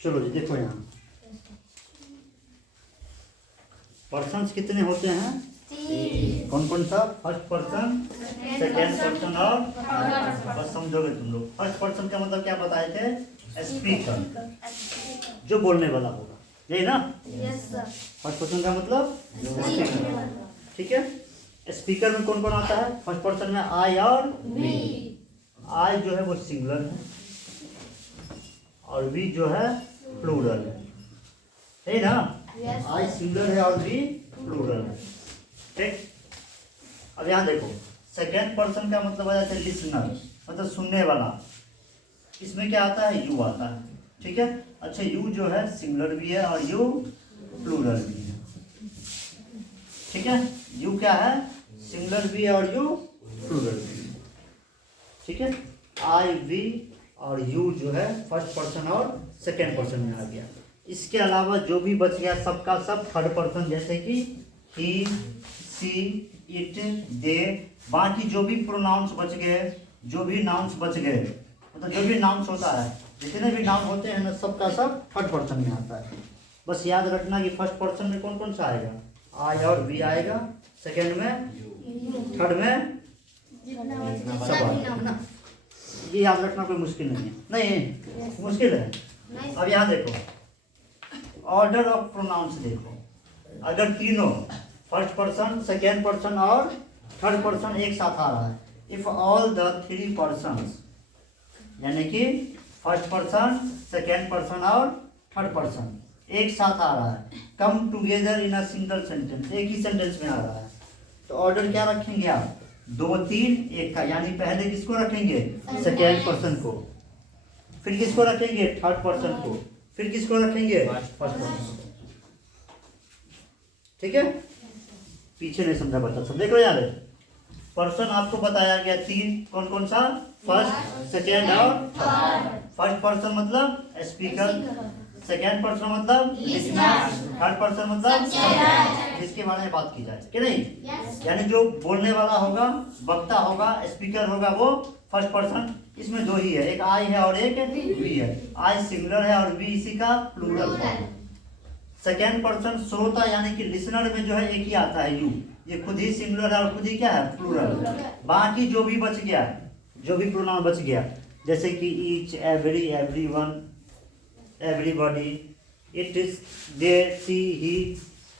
चलो जी देखो यहाँ पर्सन्स कितने होते हैं? कौन कौन सा? फर्स्ट पर्सन, सेकेंड पर्सन और बस समझोगे तुम लोग। फर्स्ट पर्सन का मतलब क्या बताए थे? स्पीकर, जो बोलने वाला होगा, यही ना? फर्स्ट पर्सन का मतलब ठीक है। स्पीकर में कौन कौन आता है? फर्स्ट पर्सन में आई और वी। आई जो है वो सिंगुलर है और वी जो है प्लूरल है ना? आई सिंगुलर है और वी प्लूरल है। ठीक। अब यहाँ देखो सेकेंड पर्सन का मतलब आ जाता है लिसनर, मतलब सुनने वाला। इसमें क्या आता है? यू आता है। ठीक है। अच्छा यू जो है सिंगुलर भी है और यू प्लूरल भी है। ठीक है। यू क्या है? सिंगुलर भी है और यू प्लूरल भी है। ठीक है। आई वी और यू जो है फर्स्ट पर्सन और सेकेंड पर्सन में आ गया। इसके अलावा जो भी बच गया सबका सब थर्ड पर्सन, जैसे कि ही, सी, इट, दे। बाकी जो भी प्रोनाउंस बच गए, जो भी नाउन्स बच गए, मतलब जो भी नाउन्स होता है, जितने भी नाउन होते हैं ना, सबका सब थर्ड पर्सन में आता है। बस याद रखना कि फर्स्ट पर्सन में कौन कौन सा आएगा? आई और वी आएगा, सेकेंड में, थर्ड में सब आएगा, है ना? ये याद रखना कोई मुश्किल नहीं है। नहीं मुश्किल है। अब यहाँ देखो ऑर्डर ऑफ प्रोनाउंस देखो। अगर तीनों फर्स्ट पर्सन, सेकेंड पर्सन और थर्ड पर्सन एक साथ आ रहा है, if all the three persons, यानी कि फर्स्ट पर्सन, सेकेंड पर्सन और थर्ड पर्सन एक साथ आ रहा है, come together in a single sentence, एक ही सेंटेंस में आ रहा है, तो ऑर्डर क्या रखेंगे आप? 2 3 1 का। यानी पहले किसको रखेंगे? सेकेंड पर्सन को, फिर किसको रखेंगे? थर्ड पर्सन को, फिर किसको रखेंगे? फर्स्ट पर्सन को। ठीक है। पीछे नहीं समझा बता सब। देखो यार पर्सन आपको बताया गया 3, कौन कौन सा? फर्स्ट, सेकेंड और थर्ड। फर्स्ट पर्सन मतलब स्पीकर, सेकेंड पर्सन मतलब लिसनर, थर्ड पर्सन मतलब जिसके बारे में बात की जाए कि नहीं। यानी जो बोलने वाला होगा, वक्ता होगा, स्पीकर होगा, वो फर्स्ट पर्सन। इसमें 2 ही है, एक आई है और एक वी है। आई सिंगुलर है और वी इसी का प्लूरल है। सेकेंड पर्सन श्रोता यानी कि लिसनर में जो है एक ही आता है यू, ये खुद ही सिंगुलर है और खुद ही क्या है? प्लूरल। बाकी जो भी बच गया, जो भी प्रोनाउन बच गया, जैसे कि each, every, everyone, everybody, it is, they, she, he,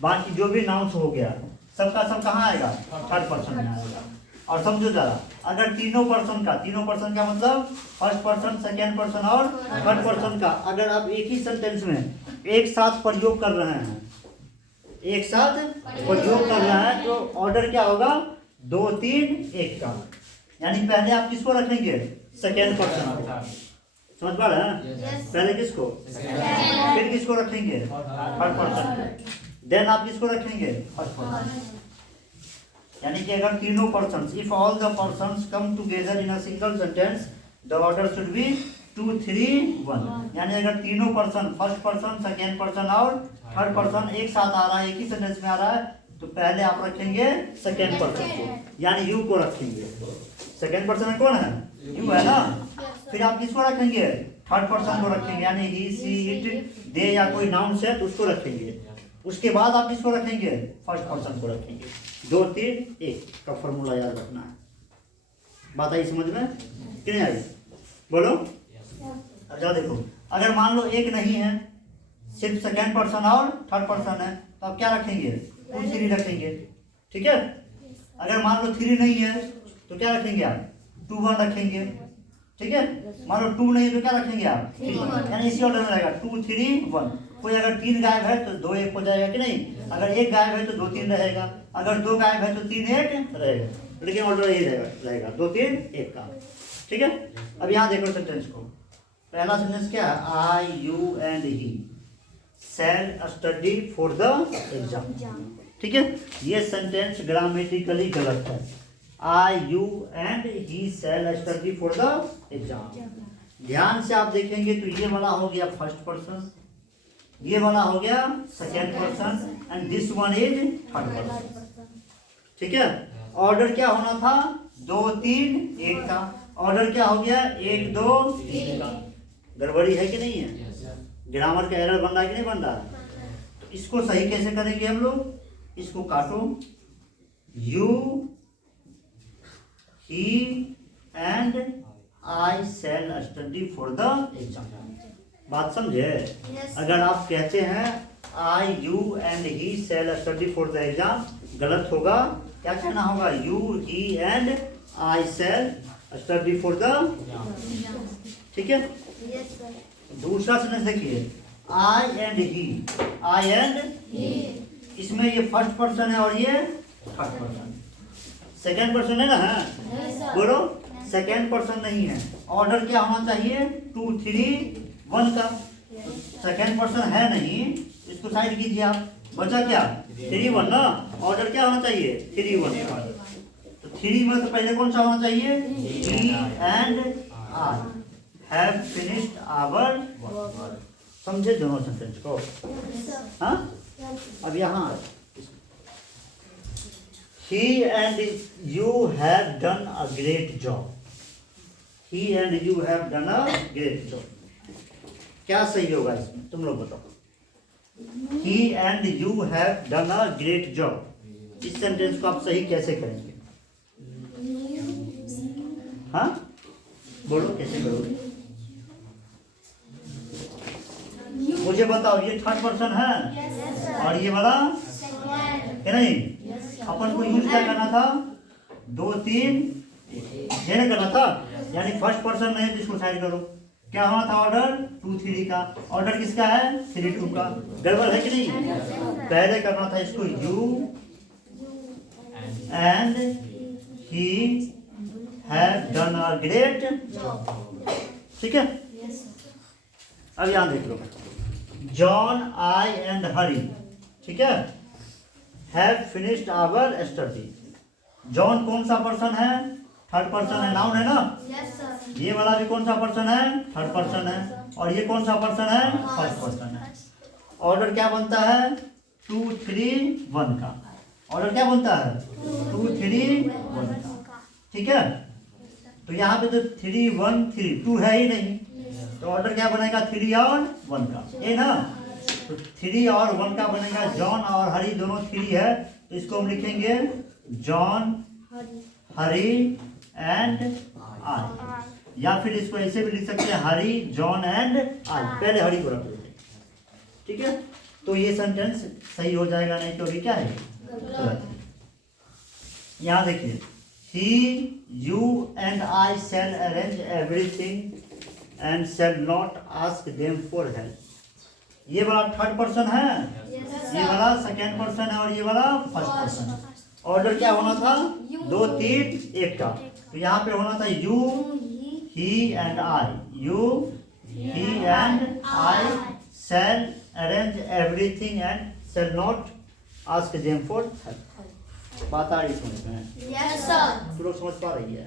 बाकी जो भी नाउंस हो गया सबका सब कहाँ आएगा? थर्ड पर्सन में आएगा। और समझो जरा, अगर तीनों पर्सन का मतलब फर्स्ट पर्सन, सेकेंड पर्सन और थर्ड पर्सन का अगर आप एक ही सेंटेंस में एक साथ प्रयोग कर रहे हैं, एक साथ प्रयोग कर रहे हैं, तो ऑर्डर क्या होगा? 2 3 1 का। यानी पहले आप किसको रखेंगे? Second person. समझ पा रहे हैं? पहले किसको? फिर किसको रखेंगे? Third person. देन आप किसको रखेंगे? First person. यानी कि अगर तीनों persons, if all the persons come together in a single sentence, the order should be 2 3 1। यानी अगर तीनों person, first person, second person और थर्ड पर्सन एक साथ आ रहा है, एक ही सेंटेंस में आ रहा है, तो पहले आप रखेंगे सेकेंड पर्सन को, यानी यू को रखेंगे। सेकेंड पर्सन में कौन है? यू है ना। फिर आप किसको रखेंगे? थर्ड पर्सन को रखेंगे, यानी ही, सी, इट, दे या कोई नाउन है तो उसको रखेंगे। उसके बाद आप किसको रखेंगे? फर्स्ट पर्सन को रखेंगे। 2 3 1 का फॉर्मूला याद रखना है। बात आई समझ में कि नहीं आई? बोलो। अच्छा देखो, अगर मान लो एक नहीं है, सिर्फ सेकेंड पर्सन और थर्ड पर्सन है, तो आप क्या रखेंगे? 2 3 रखेंगे। ठीक है। अगर मान लो 3 नहीं है तो क्या रखेंगे आप? 2 1 रखेंगे। ठीक है। मान लो 2 नहीं है तो क्या रखेंगे आप? 3 1। यानी इसी ऑर्डर में रहेगा 2 3 1। कोई अगर 3 गायब है तो 2 1 हो जाएगा कि नहीं? अगर 1 गायब है तो 2 3 रहेगा, अगर 2 गायब है तो 3 1 रहेगा, लेकिन ऑर्डर यही रहेगा 2 3 1 का। ठीक है। अब यहाँ देखो सेंटेंस को। पहला सेंटेंस क्या है? I, you and he shall study for the exam. ठीक है। ये सेंटेंस ग्रामेटिकली गलत है। I, you and he shall study for the exam. ध्यान से आप देखेंगे तो ये वाला हो गया फर्स्ट पर्सन, ये वाला हो गया second person, and this one is third person. ठीक है। ऑर्डर क्या होना था? 2 3 1 का। ऑर्डर क्या हो गया? 1 2 3 का। गड़बड़ी है कि नहीं है? ग्रामर का एरर बन रहा है कि नहीं बन रहा है? तो इसको सही कैसे करेंगे हम लोग? इसको काटो, you he and I shall study for the exam. बात समझे? अगर आप कहते हैं I you and he shall study for the exam, गलत होगा। क्या कहना होगा? You he and I shall study for the, ठीक है। दूसरा सेंटेंस देखिए, I and he, I and, इसमें ये फर्स्ट पर्सन है और ये थर्ड पर्सन, सेकेंड पर्सन है ना? है बोलो, सेकेंड पर्सन नहीं है। ऑर्डर क्या होना चाहिए? 2 3 1 का। सेकेंड पर्सन है नहीं, इसको साइड कीजिए आप। बचा क्या? 3 1 ना। ऑर्डर क्या होना चाहिए? 3 1 का। तो 3 में तो पहले कौन सा होना चाहिए? He and I have finished our work. समझे दोनों सेंटेंस को? हाँ, अब यहाँ he and you have done a great job. He and you have done a great job. क्या सही होगा इसमें? तुम लोग बताओ। He and you have done a great job। इस सेंटेंस को आप सही कैसे करेंगे? हाँ, बोलो कैसे करोगे? मुझे बताओ। ये थर्ड पर्सन है और ये वाला है नहीं? अपन को यूज क्या करना था? 2 3 ये नहीं करना था, यानी फर्स्ट पर्सन नहीं तो इसको साइड करो। क्या होना था? ऑर्डर 2 3 का। ऑर्डर किसका है? 3 2 का। गड़बड़ है कि नहीं? पहले करना था इसको you and he have done a great, ठीक है। अब यहां देख लो, जॉन आई एंड हरी, ठीक है, have finished our study. John कौन सा पर्सन है? थर्ड पर्सन है, नाउन है ना? ये वाला भी कौन सा पर्सन है? थर्ड पर्सन है। और ये कौन सा पर्सन है? फर्स्ट पर्सन है। ऑर्डर क्या बनता है? 2 3 1 का। ऑर्डर क्या बनता है? 2 3 1 का, ठीक है। तो यहाँ पे तो 3 1 3 2 है ही नहीं, तो ऑर्डर क्या बनेगा? 3 और 1 का, ये ना। तो 3 और 1 का बनेगा। जॉन और हरी दोनों 3 है, तो इसको हम लिखेंगे जॉन हरी एंड आई, या फिर इसको ऐसे भी लिख सकते हैं हरी जॉन एंड आई। पहले हरी को रख लेते, ठीक है। तो ये सेंटेंस सही हो जाएगा, नहीं तो अभी क्या है? गलत है। यहाँ देखिए, he you and I shall arrange everything and shall not ask them for help। ये वाला थर्ड पर्सन है, ये वाला सेकेंड पर्सन है और ये वाला फर्स्ट पर्सन है। ऑर्डर क्या होना था? 2 3 1 का। तो यहाँ पे होना था you he and I. You he and I shall arrange everything and shall not ask them for help। बात आ रही समझ में? Yes sir। तुम लोग समझ पा रही है?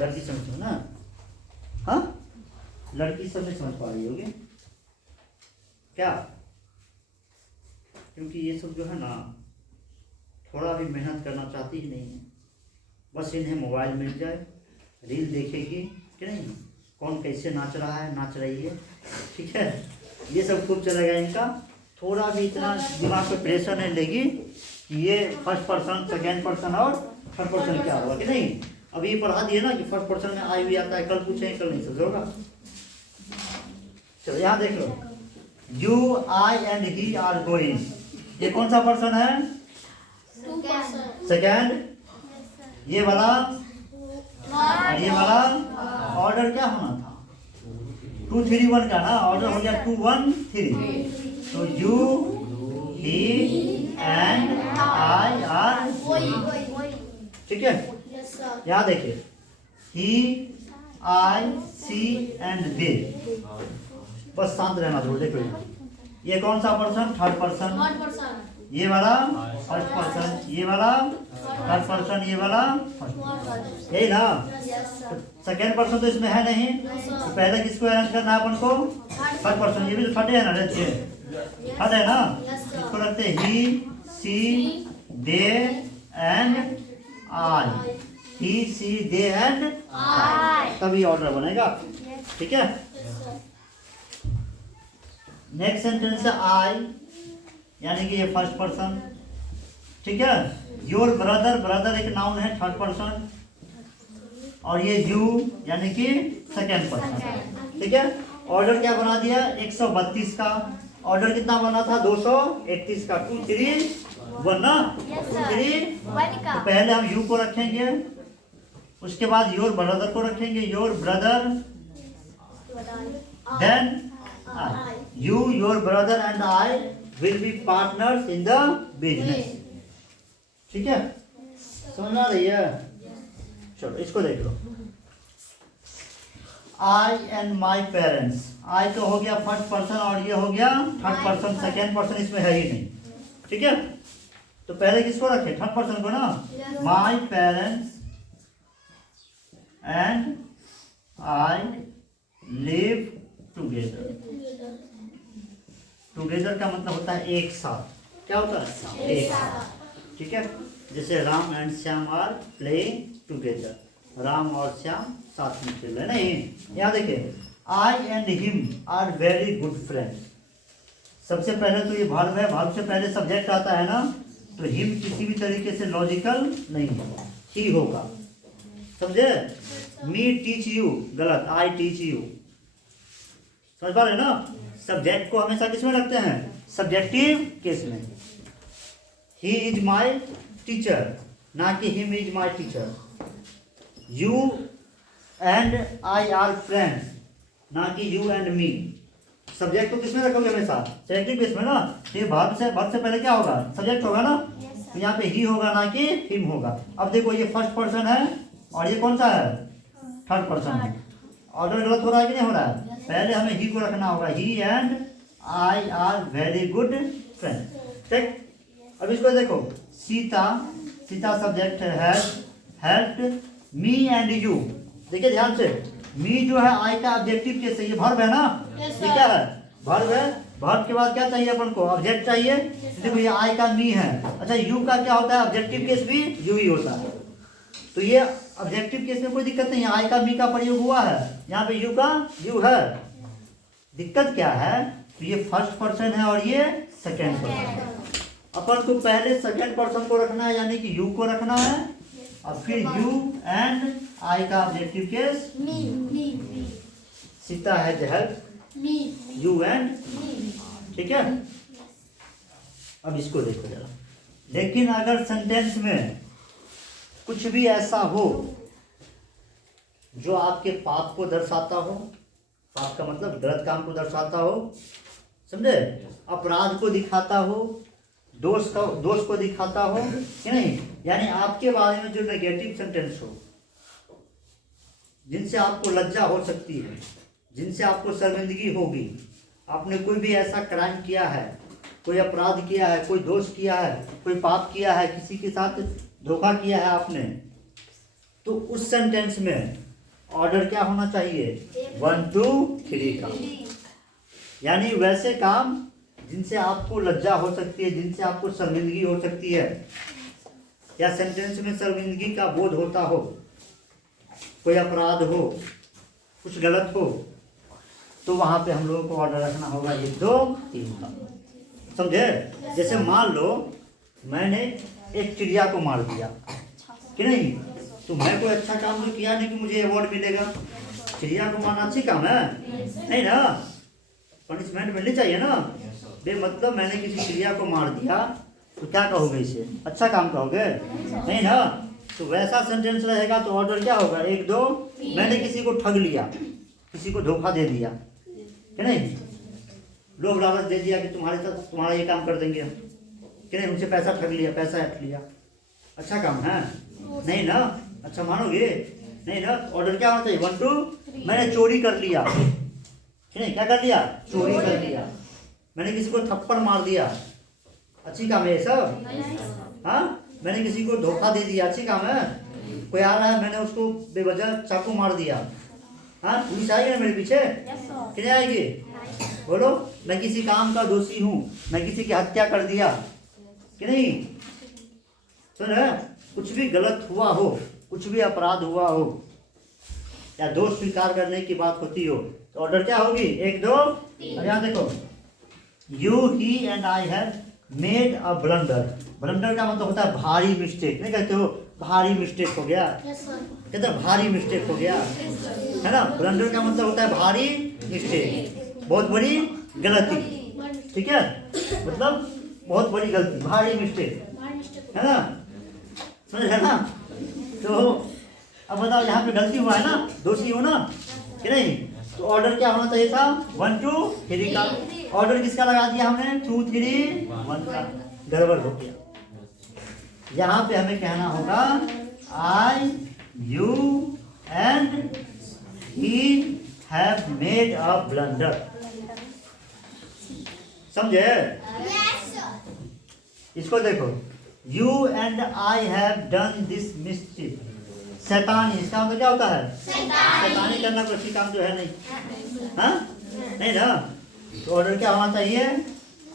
लड़की समझो ना? हाँ, लड़की सब नहीं समझ पा रही होगी क्या? क्योंकि ये सब जो है ना, थोड़ा भी मेहनत करना चाहती ही नहीं है। बस इन्हें मोबाइल मिल जाए, रील देखेगी कि नहीं, कौन कैसे नाच रहा है, नाच रही है, ठीक है, ये सब खूब चलेगा इनका। थोड़ा भी इतना दिमाग पे प्रेशर नहीं लेगी कि ये फर्स्ट पर्सन सेकेंड पर्सन और थर्ड पर्सन क्या होगा कि नहीं। अभी पढ़ा दिए ना कि फर्स्ट पर्सन में आई भी आता है, कल पूछेंगे कल नहीं समझ होगा। चलो यहाँ देख लो, you I and he are going, ये कौन सा पर्सन है? सेकेंड। ये वाला और ये वाला। ऑर्डर क्या होना था? 2 3 1 का ना। ऑर्डर हो गया 2 1 3। तो you he and I are, ठीक है। यहाँ देखिए, ही आई सी एंड दे। बस शांत रहना जरूर। देखो ये कौन सा पर्सन? Third person. ये वाला फर्स्ट पर्सन, ये वाला थर्ड पर्सन, ये वाला फर्स्ट पर्सन, यही ना। सेकेंड पर्सन तो इसमें है नहीं, तो पहले किसको अरेंज करना है अपन को? Third person. ये भी तो थर्ड है ना, थर्ड है ना। इसको रखते हैं ही सी दे and I. He C they and I, तभी ऑर्डर बनेगा, ठीक है। नेक्स्ट सेंटेंस है आई, यानी कि ये फर्स्ट पर्सन, ठीक है। योर ब्रदर, ब्रदर एक नाउन है थर्ड पर्सन, और ये यू यानी कि सेकेंड पर्सन, ठीक है। ऑर्डर क्या बना दिया 132 का, ऑर्डर कितना बना था 231 का, 2 3 1 ना, 2 3 तो पहले हम यू को रखेंगे, उसके बाद योर ब्रदर को रखेंगे, your brother, then you, your brother and I will be partners in the business, ठीक है। समझ आ रही है? चलो इसको देख लो। I and my parents, I तो हो गया फर्स्ट पर्सन और ये हो गया थर्ड पर्सन, सेकेंड पर्सन इसमें है ही नहीं, ठीक है। तो पहले किसको रखे थर्ड पर्सन को ना, my parents and I live together, together का मतलब होता है एक साथ, क्या होता है एक साथ, ठीक है। जैसे Ram and Shyam are playing together, Ram और श्याम साथ में खेल रहे हैं, नहीं। यहाँ देखिए I and him are very good friends, सबसे पहले तो ये वर्ब है, वर्ब से पहले सब्जेक्ट आता है ना, तो हिम किसी भी तरीके से लॉजिकल नहीं होगा, ही होगा, समझे। मी टीच यू गलत, आई टीच यू, समझ पा रहे ना। सब्जेक्ट को हमेशा किस में रखते हैं, सब्जेक्टिव केस में। ही इज माई टीचर, ना कि him is my teacher. You and I are friends, ना कि यू एंड मी। सब्जेक्ट को किस में रखोगे हमेशा, सब्जेक्टिव केस में ना। ये वर्ब से पहले क्या होगा, सब्जेक्ट होगा ना, तो यहाँ पे ही होगा ना कि हिम होगा। अब देखो ये फर्स्ट पर्सन है और ये कौन सा है, थर्ड पर्सन है। ऑर्डर गलत हो रहा है कि नहीं हो रहा है, पहले हमें ही को रखना होगा, he and I are very good friend, ठीक। अब इसको देखो सीता, सीता सब्जेक्ट है, हेल्प्ड मी एंड यू, देखिए ध्यान से, मी जो है आई का ऑब्जेक्टिव केस है, ये वर्ब है ना, ये क्या है वर्ब है। वर्ब के बाद क्या चाहिए अपन को, ऑब्जेक्ट चाहिए। देखो ये आई का मी है, अच्छा यू का क्या होता है, ऑब्जेक्टिव केस भी यू ही होता है, तो ये ऑब्जेक्टिव केस में कोई दिक्कत नहीं है, आई का मी का प्रयोग हुआ है, यहाँ पे यू का यू है। दिक्कत क्या है, तो ये फर्स्ट पर्सन है और ये सेकेंड पर्सन। अपन को पहले सेकेंड पर्सन को रखना है, यानी कि यू को रखना है, और फिर यू एंड आई का ऑब्जेक्टिव केस मी। सीता है हेल्प यू एंड, ठीक है। अब इसको देखो जरा, लेकिन अगर सेंटेंस में कुछ भी ऐसा हो जो आपके पाप को दर्शाता हो, पाप का मतलब गलत काम को दर्शाता हो, समझे, अपराध को दिखाता हो, दोष को दिखाता हो कि नहीं, यानी आपके बारे में जो नेगेटिव सेंटेंस हो, जिनसे आपको लज्जा हो सकती है, जिनसे आपको शर्मिंदगी होगी, आपने कोई भी ऐसा क्राइम किया है, कोई अपराध किया है, कोई दोष किया है, कोई पाप किया है, किसी के साथ धोखा किया है आपने, तो उस सेंटेंस में ऑर्डर क्या होना चाहिए 1 2 3 का, यानी वैसे काम जिनसे आपको लज्जा हो सकती है, जिनसे आपको शर्मिंदगी हो सकती है, या सेंटेंस में शर्मिंदगी का बोध होता हो, कोई अपराध हो, कुछ गलत हो, तो वहां पे हम लोगों को ऑर्डर रखना होगा 1 2 3 का, समझे। जैसे मान लो मैंने एक चिड़िया को मार दिया कि नहीं, तो मैं कोई अच्छा काम तो किया नहीं कि मुझे अवार्ड मिलेगा। चिड़िया को मारना अच्छी काम है नहीं ना, पनिशमेंट मिलनी चाहिए ना। मतलब मैंने किसी चिड़िया को मार दिया तो क्या कहोगे, इसे अच्छा काम कहोगे नहीं ना। तो वैसा सेंटेंस रहेगा तो ऑर्डर क्या होगा 1 2, मैंने किसी को ठग लिया, किसी को धोखा दे दिया कि नहीं, लोभ लालच दे दिया कि तुम्हारे साथ तुम्हारा ये काम कर देंगे हम, कि नहीं, उनसे पैसा ठग लिया, पैसा हट लिया, अच्छा काम है नहीं ना, अच्छा मानोगे नहीं ना। ऑर्डर क्या होना चाहिए 1 2, मैंने चोरी कर लिया कि नहीं, क्या कर लिया, चोरी कर लिया, मैंने किसी को थप्पड़ मार दिया, अच्छी काम है ये सब, हाँ, मैंने किसी को धोखा दे दिया, अच्छी काम है। कोई आ रहा है, मैंने उसको बेवजह चाकू मार दिया, हाँ, पुलिस आएगी ना मेरे पीछे कि नहीं आएगी, बोलो। मैं किसी काम का दोषी हूँ, मैं किसी की हत्या कर दिया कि नहीं, सुन रहे, कुछ भी गलत हुआ हो, कुछ भी अपराध हुआ हो, या दोष स्वीकार करने की बात होती हो, तो ऑर्डर क्या होगी 1 2। अब यहाँ देखो you he and I have made a blunder. Blunder का मतलब होता है भारी मिस्टेक, नहीं कहते हो भारी मिस्टेक हो गया, कहते हैं भारी मिस्टेक हो गया, है ना। ब्लंडर का मतलब होता है भारी मिस्टेक, बहुत बड़ी गलती, ठीक है, मतलब बहुत बड़ी गलती, भारी मिस्टेक, है ना, समझ है ना। तो अब बताओ यहाँ पे गलती हुआ है ना, दोषी हो ना कि नहीं। तो ऑर्डर क्या होना चाहिए था 1 2 3 का, ऑर्डर किसका लगा दिया हमने 2 3 1 का, गड़बड़ हो गया। यहाँ पे हमें कहना होगा I you and he have made a blunder, समझे। इसको देखो, you and I have done this mischief, शैतानी, इसका मतलब क्या होता है शैतानी करना, कोई काम जो है नहीं, हाँ नहीं ना। तो ऑर्डर क्या होना चाहिए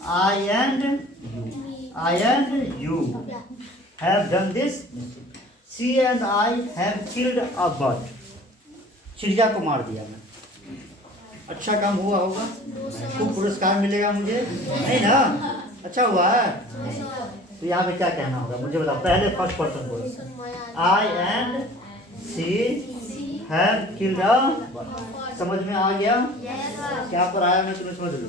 I and you have done this, she and I have killed a bird, चिड़िया को मार दिया मैं, अच्छा काम हुआ होगा, खूब पुरस्कार मिलेगा मुझे, नहीं ना, अच्छा हुआ है। तो यहाँ पे क्या कहना होगा मुझे बताओ, पहले फर्स्ट पर्सन बोलो, I and she have killed a, समझ में आ गया क्या पर आया, मैं तुम्हें समझ लो।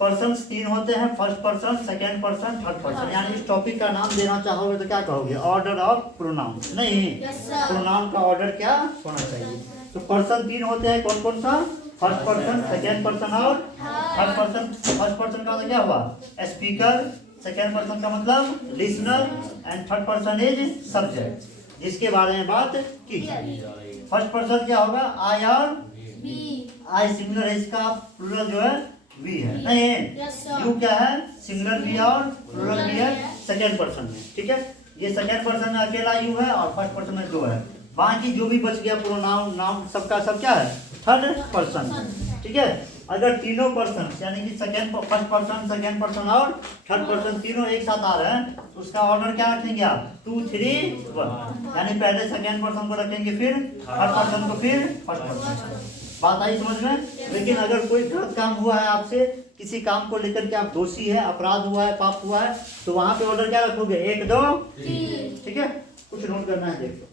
पर्सन 3 होते हैं, first person, second person, third person, यानी इस टॉपिक का नाम देना चाहोगे तो क्या कहोगे, ऑर्डर ऑफ प्रोनाउन, नहीं प्रोनाउन का ऑर्डर क्या होना चाहिए। तो पर्सन 3 होते हैं, कौन कौन सा, फर्स्ट पर्सन, सेकेंड पर्सन और थर्ड पर्सन। फर्स्ट पर्सन का मतलब क्या हुआ स्पीकर, सेकेंड पर्सन का मतलब listener and third person is subject, जिसके बारे में बात की। फर्स्ट पर्सन क्या होगा आई और आई सिंगुलर है, इसका प्लूरल जो है वी है, नहीं यू क्या है सिंगुलर वी और प्लूरल वी है सेकेंड पर्सन में, ठीक है। ये सेकेंड पर्सन में अकेला यू है और फर्स्ट पर्सन में 2 है, बाकी जो भी बच गया प्रोनाउन नाउन सबका सब क्या है थर्ड पर्सन, ठीक है। अगर तीनों पर्सन यानी कि फर्स्ट पर्सन, सेकेंड पर्सन और थर्ड पर्सन तीनों एक साथ आ रहे हैं तो उसका ऑर्डर क्या रखेंगे आप 2 3 1, यानी पहले सेकेंड पर्सन को रखेंगे, फिर थर्ड पर्सन को, फिर फर्स्ट पर्सन। बात आई समझ में। लेकिन अगर कोई गलत काम हुआ है आपसे, किसी काम को लेकर के आप दोषी है, अपराध हुआ है, पाप हुआ है, तो वहां पे ऑर्डर क्या रखोगे 1 2 3, ठीक है। कुछ नोट करना है देख लो।